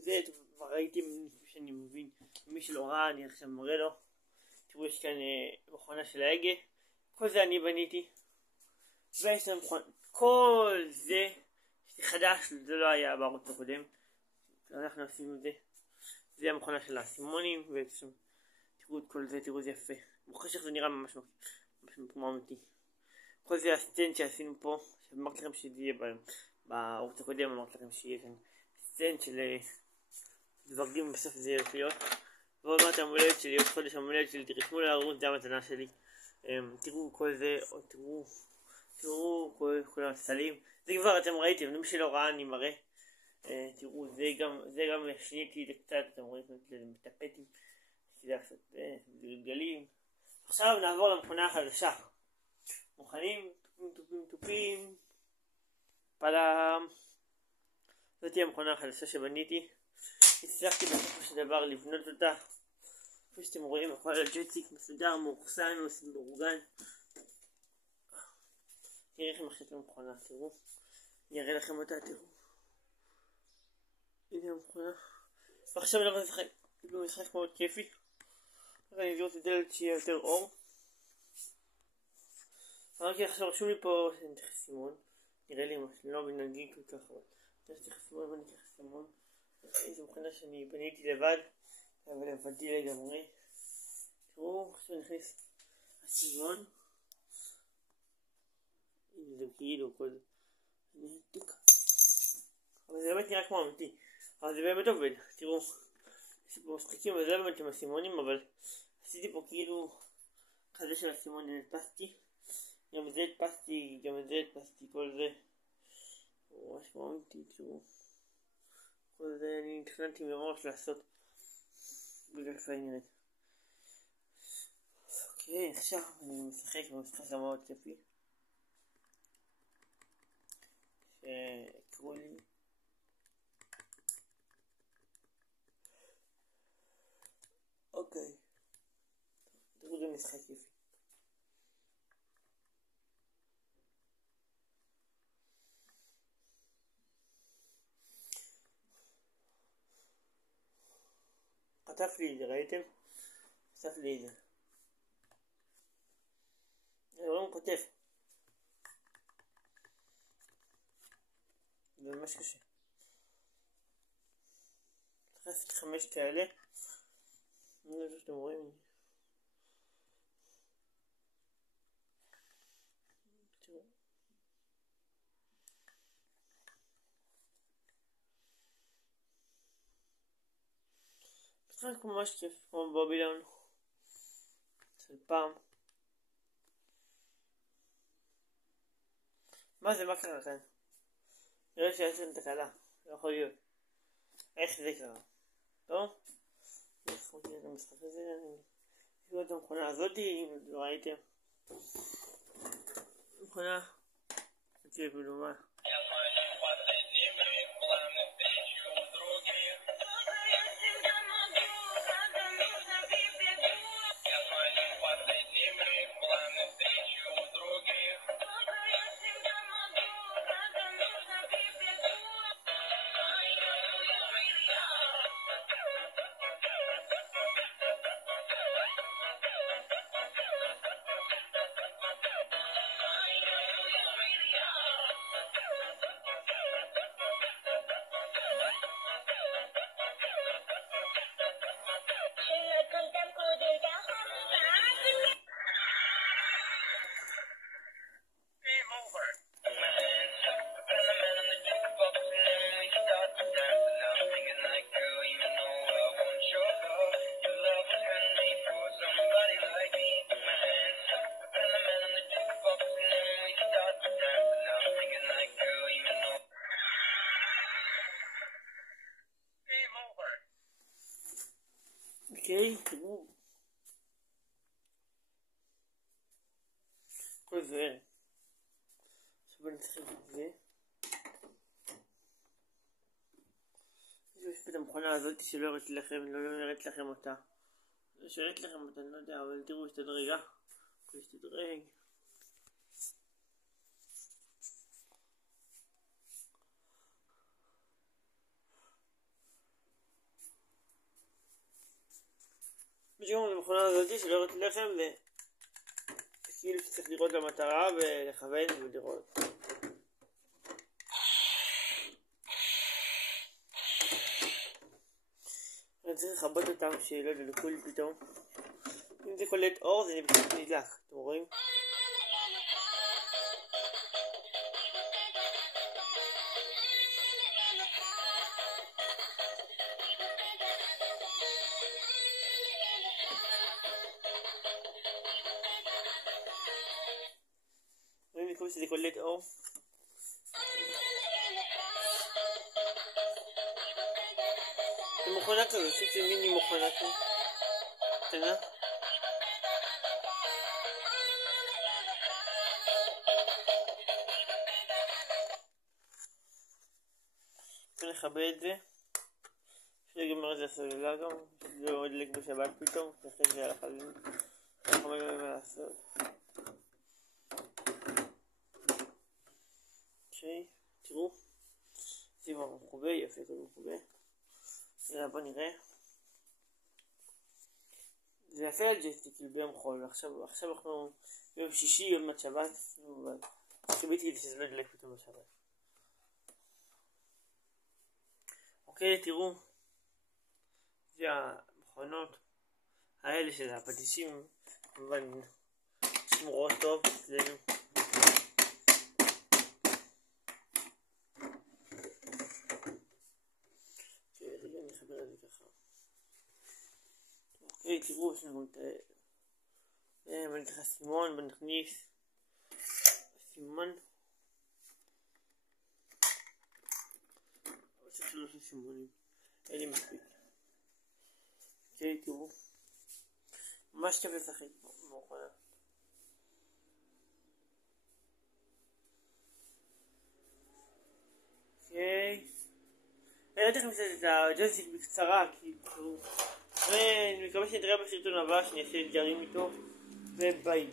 זה, ראיתם שאני מבין, מי שלא ראה אני עכשיו מראה לו. תראו, יש כאן מכונה של ההגה, כל זה אני בניתי, ויש לנו מכונה, כל זה חדש, זה לא היה בערוץ הקודם, אנחנו עשינו את זה, זה המכונה של האסימונים, תראו את כל זה, תראו זה יפה, בחושך זה נראה ממש כמו אמיתי. כל זה הסטנד שעשינו פה, שאמרתי לכם שזה יהיה בערוץ הקודם, אמרתי לכם שיהיה כאן סטנד של דברים, בסוף זה יהיה להיות. ועוד מעט המולדת שלי, עוד חודש המולדת שלי, תרשמו לערוץ, זה המתנה שלי. תראו כל זה, תראו כל הסלים, זה כבר אתם ראיתם, למי שלא ראה אני מראה. תראו, זה גם שיניתי את זה קצת, אתם רואים את זה מטפטים, שזה קצת גלגלים. עכשיו נעבור למכונה החדשה. מוכנים? תופים. פלאם. זאת היא המכונה החדשה שבניתי. הצלחתי בסופו של דבר לבנות אותה. כפי שאתם רואים, הכל על ג'טסיק מסודר, מאוחסן, מאורגן. תראי איך מחליט למכונה, תראו. אני אראה לכם אותה, תראו. הנה המכונה. ועכשיו אנחנו נשחק. זה משחק מאוד כיפי. אני אביא את דלת שיהיה יותר אור. רק עכשיו רשום לי פה שאני צריך סימון. נראה לי משהו, אני לא בנגיד כל כך, אבל אני צריך סימון ואני צריך סימון. איזו מכונה שאני בניתי לבד, אבל לבדי לגמרי. תראו, עכשיו נכניס הסימון. הנה זה כאילו כל זה. אני אתיק. אבל זה באמת נראה כמו אמיתי. אבל זה באמת עובד, תראו. יש פה משחקים, וזה לא באמת עם הסימונים, אבל עשיתי פה כאילו כזה של הסימונים, הדפסתי. גם את זה הדפסתי, כל זה. ממש כמו אמיתי, תראו. כל זה אני תכננתי מראש לעשות. בגלל כפה נראית. אוקיי, עכשיו אני משחק במשחק המאוד כיפי. שיקרו לי. אוקיי. תראו זה משחק כיפי. חטף לי את זה, ראיתם? חטף לי את זה. זה לא חוטף. זה ממש קשה. צריך לעשות 5 כאלה. אני לא יודע שאתם רואים. תראו. משחק ממש כיף, כמו בבילון. של פעם. מה זה? מה קרה כאן? נראה שיש לנו תקלה. לא יכול להיות. איך זה קרה? טוב? איך מגיע את המשחק הזה? תראו את המכונה הזאתי, אם לא ראיתם. מכונה. תראו בדומה. אוקיי, תראו. כל זה. עכשיו אני צריך את זה. יש פה את המכונה הזאת שלא הראיתי לכם, לא הראיתי לכם אותה. שהראיתי לכם אותה, אני לא יודע, אבל תראו, השתדרגה. השתדרג. מה שקורה במכונה הזאת שלא הראיתי לכם זה כאילו שצריך לראות למטרה ולכוון ולראות. אני צריך לכבות אותם שלא ידלקו לי פתאום. אם זה קולט אור זה פשוט נדלק, אתם רואים? רואים לי כמו שזה קולט אור? זה מכונה כזאת, סוג של מיני מכונה כזאת קטנה. אפשר לכבה את זה. אפשר לגמר את זה הסוללה גם, שזה לא ידלק בשבת פתאום, לכן זה הלכה לי. אנחנו לא יודעים מה לעשות. אוקיי, תראו. זה כבר מחובה, יפה כל מחובה. יאללה בוא נראה. זה יפה על ג'סטי כאילו ביום חול, עכשיו אנחנו ביום שישי, יום מעט שבת, חיביתי שזה לא ידלק פתאום בשבת. אוקיי, תראו, זה המכונות האלה של הפטישים, כמובן שמורות טוב אצלנו. אני אחבר את זה ככה. אוקיי, תראו, יש לנו את בוא נתחיל סימון, בוא נכניס סימון. צריך שלוש סימונים, אין לי מספיק. אוקיי, תראו, ממש כיף לשחק במכונה. אוקיי, הראיתי לכם את הג'ויסטיק בקצרה, כאילו, ואני מקווה שנתראה בסרטון הבא שאני אעשה אתגרים איתו, וביי.